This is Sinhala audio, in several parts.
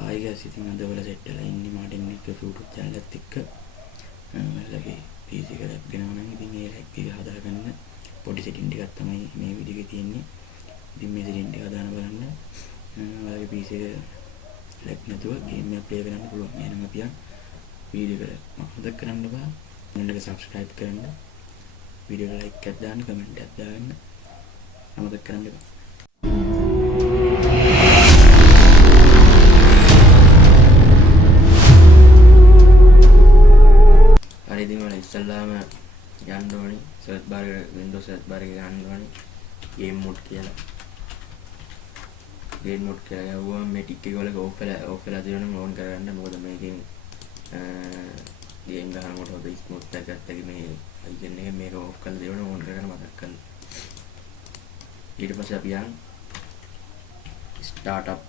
Hi guys, ඉතින් අද ඔයාලා සෙට් වෙලා ඉන්නේ මාටින් එක YouTube channel එකත් එක්ක. ඔයාලගේ PC එක ලැග් වෙනවා නම් ඉතින් ඒ ලැග් එක හදාගන්න පොඩි setting ටිකක් තමයි මේ වීඩියෝ එකේ තියෙන්නේ. ඉතින් මේ setting ටික හදාන බලන්න. ඔයාලගේ PC එක ලැග් නැතුව game එක play කරන්න පුළුවන්. එහෙනම් අපි යන් වීඩියෝ එක මතක කරන්න බා. channel එක subscribe කරන්න. වීඩියෝ එක like එකක් දාන්න, comment එකක් දාන්න. අමතක කරන්න එපා. හරි ඉතින් ඔයාලා ඉස්සල්ලාම යන්න ඕනේ search bar එක Windows search bar එක ගන්න ඕනේ game mode කියලා. game mode කියලා යවුවම මේ ටික එක වල off වෙලා තියෙනවා නම් on කරගන්න. මොකද මේකෙන් game ගන්නකොට හොද smooth එකක් ගත්තා මේ icon එක මේක off කරලා දෙනවා on කරගන්න මතක් කරන්න. ඊට පස්සේ අපි යන් startup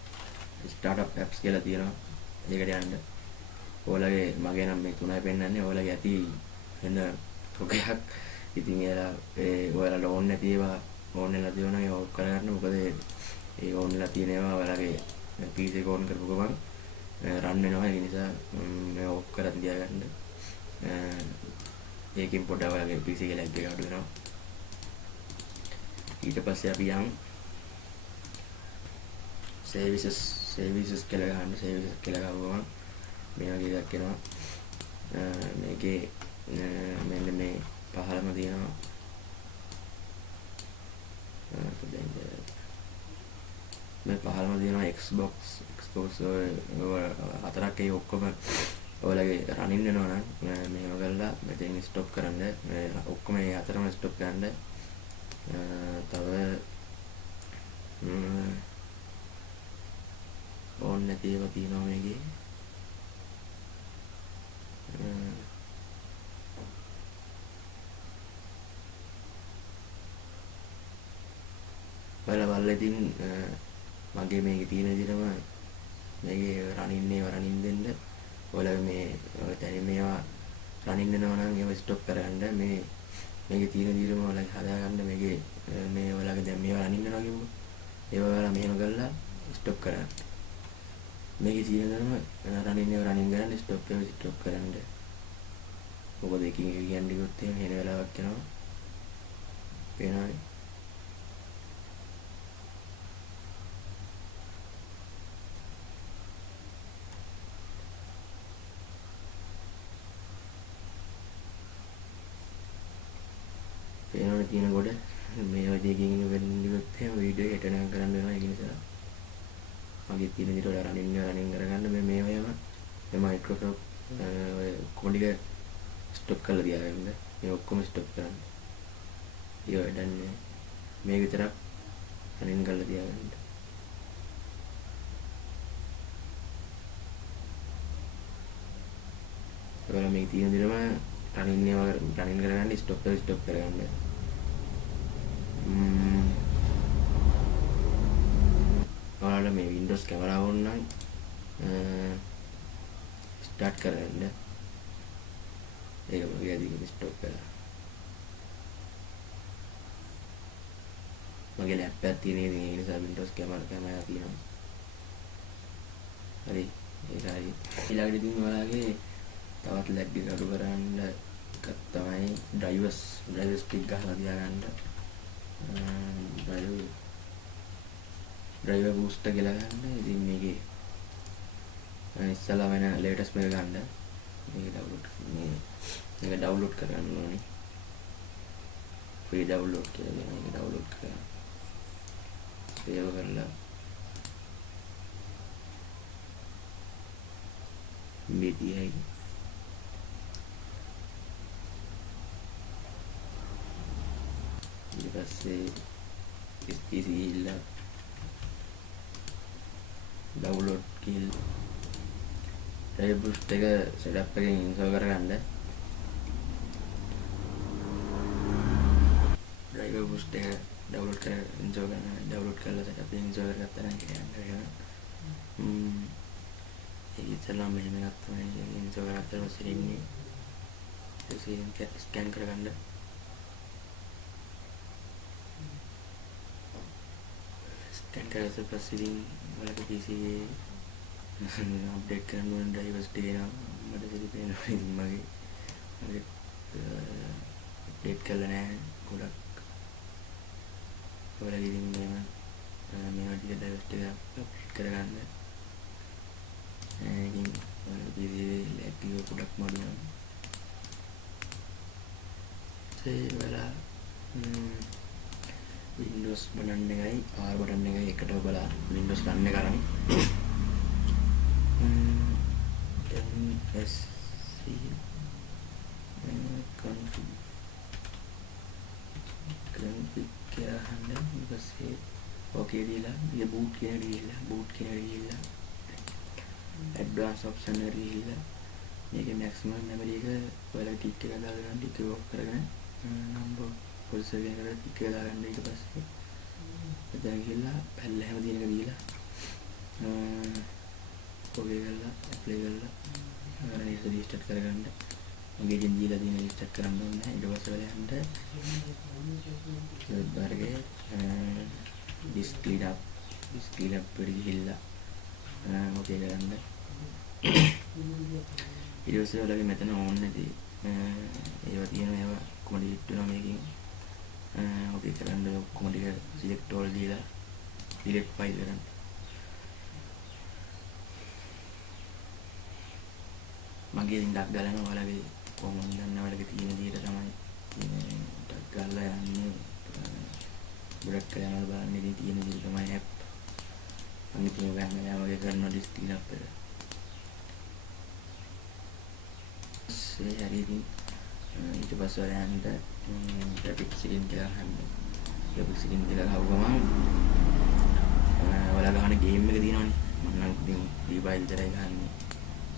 apps කියලා තියෙනවා. ඒකට යන්න. ඔයාලගේ මගේ නම් මේ තුනයි පෙන්නන්නේ. ඔයාලගේ ඇති වෙන තොගයක්. ඉතින් ඔයාලා ඕන් නැති ඒවා ඕන් වෙලා තියෙනවා නම් ඕෆ් කරගන්න. මොකද ඒ ඕන් වෙලා තියෙන ඒවා ඔයාලගේ PC එක ඕන් කරපු ගමන් රන් වෙනවා. ඒ නිසා මේ ඕෆ් කරන් තියාගන්න. ඒකෙන් පොඩ්ඩක් ඔයාලගේ PC එකේ ලැග් එක අඩු වෙනවා. ඊට පස්සේ අපි යන් services කියලා ගන්න. services කියලා ගාවම මේ වගේ එකක් එනවා. මේකේ මෙන්න මේ පහළම තියෙනවා මේ පහළම තියෙනවා Xbox හතරක්. ඒ ඔක්කොම ඔයාලගේ රනින් වෙනවා නම් මේව කරලා මෙතෙන් ස්ටොප් කරන්න. ඔක්කොම මේ හතරම ස්ටොප් කරන්න. තව ඕන් නැති ඒවා තියෙනවා මේකේ. බලලා ඉතින් මගේ මේකේ තියෙන විදිහටම මේකේ රනින් දෙන්න. ඔයාලා මේ මේවා රනින් වෙනවා නම් ඒව ස්ටොප් කරගන්න. මේකේ තියෙන විදිහටම ඔයාලා හදාගන්න. මේ ඔයාලගේ දැන් මේවා රනින් වෙනවා කියමු. ඒව ඔයාලා මෙහෙම කරලා ස්ටොප් කරගන්න. මේකේ තියෙන ධර්ම රනින් කරන්න ස්ටොප් කරන්න. මොකද එකකින් එක කියන්නේ ගොත් එහෙම හෙන වෙලාවක් යනවා. පේනවනේ. පේනවනේ තියෙන කොට මේ වගේ එකකින් එක වෙන්නේ ගොත් එහෙම වීඩියෝ එක එඩිට් කරන්න වෙනවා. ඒ නිසා මගේ තියෙන විදිහට ඔයාලා රනින් කරගන්න. මේ වගේම මේ Microsoft ඔය කොඩික ස්ටොප් කරලා තියාගන්න. මේ ඔක්කොම ස්ටොප් කරන්න. ඒ වැඩන්නේ මේ විතරක් රනින් කරලා තියාගන්න. ඔයාලා මේ තියෙන විදිහම රනින් කරගන්න. ස්ටොප් කරගන්න. ඔයාලා මේ Windows කැමරා ඕන නම් ස්ටාර්ට් කරගන්න. ඒක මගේ අදින් ස්ටොප් කරලා. මගේ ලැප් එකක් තියෙන ඒ නිසා Windows කැමරා තියෙනවා. හරි ඒකයි. ඊළඟට ඉතින් ඔයාලගේ තවත් ලැග් එක අඩු කරන්න එකක් තමයි drivers ටික ගහලා තියාගන්න. driver booster කියලා ගන්න. ඉතින් මේකේ ඉස්සලා වෙන latest මේක ගන්න. මේක download කරගන්න ඕනේ. free download කියලා දෙනවා. මේක download කරගන්න. save කරලා media ඊට පස්සේ PC ගිහිල්ලා download කියලා driver boost එක setup එකෙන් install කරගන්න. driver boost එක download කරලා setup එකෙන් install කරගත්තා නම් කියන්නේ ඒක ඉතලම මෙහෙම එකක් තමයි install කරගත්තා පස්සේ ඉන්නේ. ඒක scan කරගන්න. scan කරලා පස්සේ ඉතින් ඔයාලගේ PC අප්ඩේට් කරන්න ඕන ඩ්‍රයිවර්ස් ටික මට සිරිපේනවා. ඉතින් මගේ අප්ඩේට් කරලා නැහැ ගොඩක්. ඔයාලගේ ඉතින් මේවා ටික ඩ්‍රයිවර්ස් ටික අප්ඩේට් කරගන්න. ඉතින් ඔයාලගේ PC ලැග් එක ගොඩක් මඩු වෙනවා. ඒ වෙලා Windows බටන් එකයි R බටන් එකයි එකට ඔබලා Windows රන් එක කරන් ms config කියලා හන්ද ඊට පස්සේ ඕකේ දීලා මේ boot කියන ගිහිල්ලා advanced option එකට ගිහිල්ලා මේකේ maximum memory එක ඔයාලා ටික් එක දාලා ටික් එක ඔෆ් කරගෙන number processor එකකට ටික් එක දාගන්න. ඊට පස්සේ එතන ගිහිල්ලා පැල්ල හැම දිනක දීලා ඔකේ කරලා apply කරලා restart කරගන්න. මගේ ඉතින් දීලා තියෙන restart කරන්න ඕනේ. ඊට පස්සේ ඔයාලා යන්න වර්ගයේ disk cleanup එකට ගිහිල්ලා ඔකේ කරන්න. ඊට පස්සේ ඔයාලගේ මෙතන ඕන් නැති ඒවා තියෙනවා. ඒවා කොහොම delete වෙනවා මේකෙන්. ඔකේ කරන්න ඔක්කොම ටික select all දීලා delete file කරන්න. මගේ ඉතින් ඩක් ගලන ඔයාලගේ කොහොමද දන්න ඔයාලගේ තියෙන විදිහට තමයි ඩක් ගල්ලා යන්නේ. ගොඩක් කරනවා බලන්න ඉතින් තියෙන විදිහට තමයි app මම ඉතින් ඔයාලා වගේ කරනවා disk cleanup එක. හරි ඉතින් ඊට පස්සේ ඔයාලන්ට graphic setting කියලා ගන්න. graphic setting කියලා ගහව ගමන් ඔයාලා ගහන game එක තියෙනවනේ. මම නම් ඉතින් Free Fire විතරයි ගහන්නේ.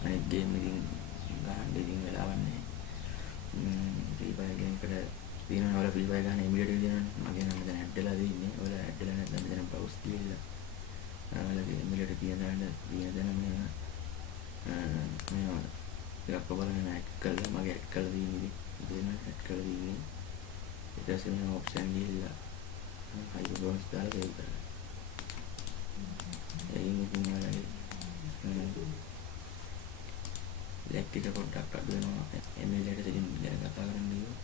අනිත් game එකකින් ගහන්න ඉතින් වෙලාවක් නැහැ. Free Fire game එකට තියෙනවා ඔයාලා Free Fire ගහන emulator එක තියෙනවනේ. මගේ නම් දැන් add වෙලා තියෙන්නේ. ඔයාලා add වෙලා නැත්නම් මෙතන browse කියලා ඔයාලගේ emulator තියෙන දැන මේවා එකක් බලන්න ඇඩ් කරලා මගේ ඇඩ් කරලා තියෙන්නේ ඉතින් ඇඩ් කරලා තියෙන්නේ. ඊට පස්සේ මේ ඔප්ෂන් ගිහලා හයිපර්ෆෝමන්ස් දාලා සේව් කරලා. එයින් ඉතින් ඔයාලගේ ලැග් එක පොඩ්ඩක් අඩු වෙනවා. emulator setting ගැන කතා කරන්න ගියොත්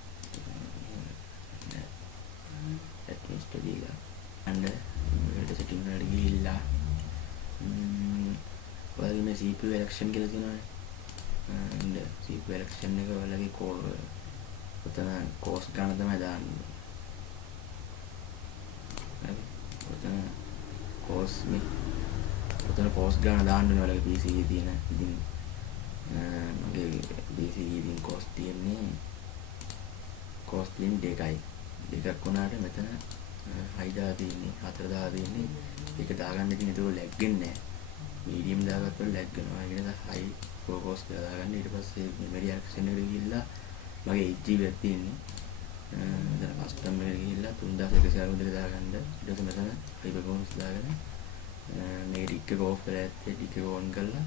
administrator දීලා and emulator setting වලට ගිහිල්ලා ඔයාලගේ මේ CPU election කියලා තියෙනවානේ. and CPU election එක ඔයාලගේ ඔතන cost ගන්න තමයි දාන්නේ. හරි. ඔතන cost ගන්න දාන්න ඕනේ ඔයාලගේ PC එකේ තියෙන. ඉතින් මගේ PC එකේ ඉතින් cost තියෙන්නේ දෙකයි. දෙකක් වුණාට මෙතන 6,000 තියෙන්නේ 4,000 තියෙන්නේ. ඒක දාගන්න ඉතින් ඒක ලැග් වෙන්නේ නැහැ. medium දාගත්තොත් ලැග් වෙනවා. ඒ නිසා high focus දාගන්න. ඊට පස්සේ memory access එකට ගිහිල්ලා මගේ 8GB එකක් තියෙන්නේ. මෙතන custom එකට ගිහිල්ලා 3142 දාගන්න. ඊට පස්සේ මෙතන high performance දාගෙන මේ ටික එක off කරලා ඇත්තේ ටික එක on කරලා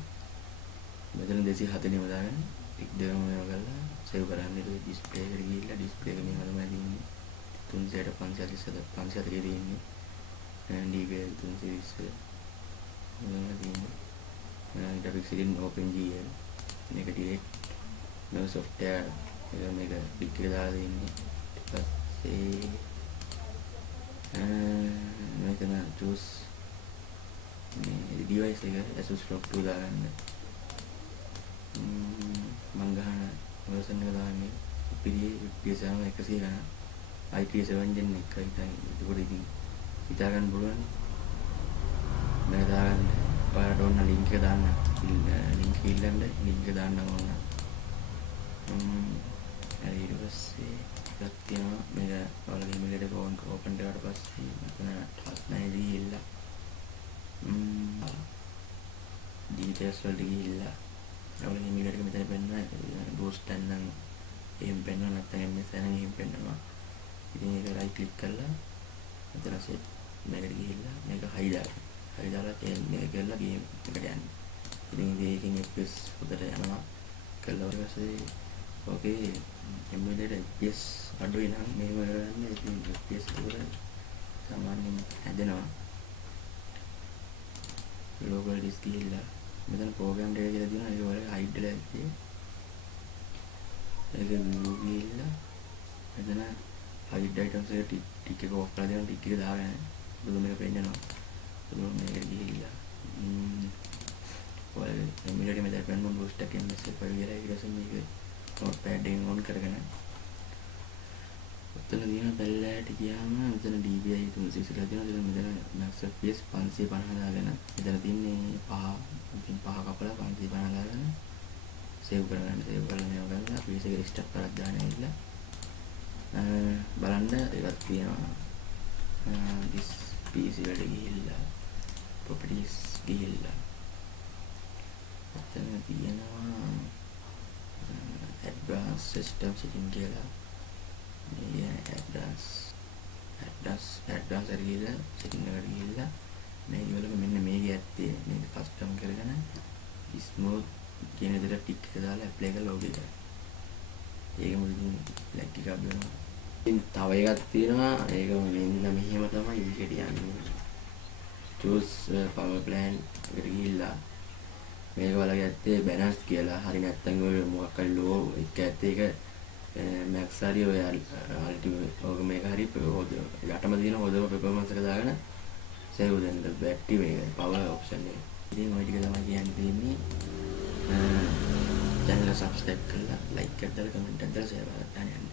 මෙතන 240 දාගෙන ටික දෙකම මේව කරලා save කරන්න. ඊට පස්සේ display එකට ගිහිල්ලා display එක මෙහෙම තමයි තියෙන්නේ. 345 තියෙන්නේ. DPI 320 graphic setting OpenGL මේක direct මේ software එක මේක pick එක දාලා දෙන්නේ. ඊට පස්සේ මෙතන choose මේ device එක Asus ROG 2 දාගන්න. මම ගහන version එක දාන්නේ FPS 100 ගණන් i3 7 gen එකයි තමයි. ඒක ඉතින් හිතා ගන්න පුළුවන්. මම දාගන්න ඔයාලට ඕන link එක දාන්න. link එක ඉල්ලන්න link එක දාන්න ඕන. ඊට පස්සේ එකක් තියෙනවා මේක ඔයාලගේ email එක open කරලා පස්සේ මෙතන task manager ගිහිල්ලා details වලට ගිහිල්ලා ඔයාලගේ email එක මෙතන පෙන්නනවා. boost නැත්නම් එහෙම පෙන්නනවා නැත්නම් MS නැත්නම් එහෙම පෙන්නනවා. ඉතින් ඒක right click කරලා මෙතන set මේකට ගිහිල්ලා මේක high දාන්න. හරිදාලා මේක කරලා ගේම් එකට යන්න. ඉතින් මේකෙන් FPS උඩට යනවා. කළා ඊපස්සේ ඔකේ emulator FPS අඩුයි නම් මේව කරන්න. ඉතින් FPS උඩ සාමාන්‍යයෙන් හැදෙනවා. local disk ගිහිල්ලා මෙතන ප්‍රෝග්‍රෑම් ඩේටා කියලා තියෙනවා. ඒක වල හයිඩ් වෙලා ඇත්තේ. ඒක view ගිහිල්ලා මෙතන hide items එක ටික් එක ඔෆ් කරලා දෙනවා. ටික් එක දාගෙන zoom එක පෙන්නනවා. zoom එකට ගිහිල්ලා ඔය emulator මෙතන පෙන්වන boost එකෙන් මෙසේජ් පරිවිලා ඊට පස්සේ මේක notepad එකෙන් on කරගෙන මෙතන තියෙන bell ඇට ගියාම මෙතන DPI 360 කියලා තියෙනවා. මෙතන max fps 550 දාගෙන මෙතන තියෙන්නේ 5 කපලා 550 දාගෙන save කරගන්න. save කරලා මේව ගන්න PC එක restart කරලා දාන්න ඇවිල්ලා බලන්න ඒකත් තියෙනවා. this PC වලට ගිහිල්ලා properties ගිහිල්ලා මෙතන තියෙනවා advanced system setting කියලා. මේ advanced එකට ගිහිල්ලා setting එකට ගිහිල්ලා මේක වලක මෙන්න මේක ඇත්තේ මේක custom කරගෙන smooth කියන විදිහට ටික් එක දාලා apply කරලා log එක. ඒක මොකද lag එකක් වෙනවා. ඉතින් තව එකක් තියෙනවා. ඒක මෙන්න මෙහෙම තමයි ඒකට යන්නේ. choose power plan එකට ගිහිල්ලා මේක වලගේ ඇත්තේ balance කියලා. හරි නැත්නම් ඔය මොකක් හරි low එක ඇත්තේ ඒක max හරි ඔය ultimate ඔක මේක හරි යටම තියෙන හොදම performance එක දාගෙන save දෙන්න battery මේක power option එක. ඉතින් ඔය ටික තමයි කියන්න තියෙන්නේ. channel එක subscribe කරලා like එකක් දාලා comment එකක් දාලා share කරලා දාන්න.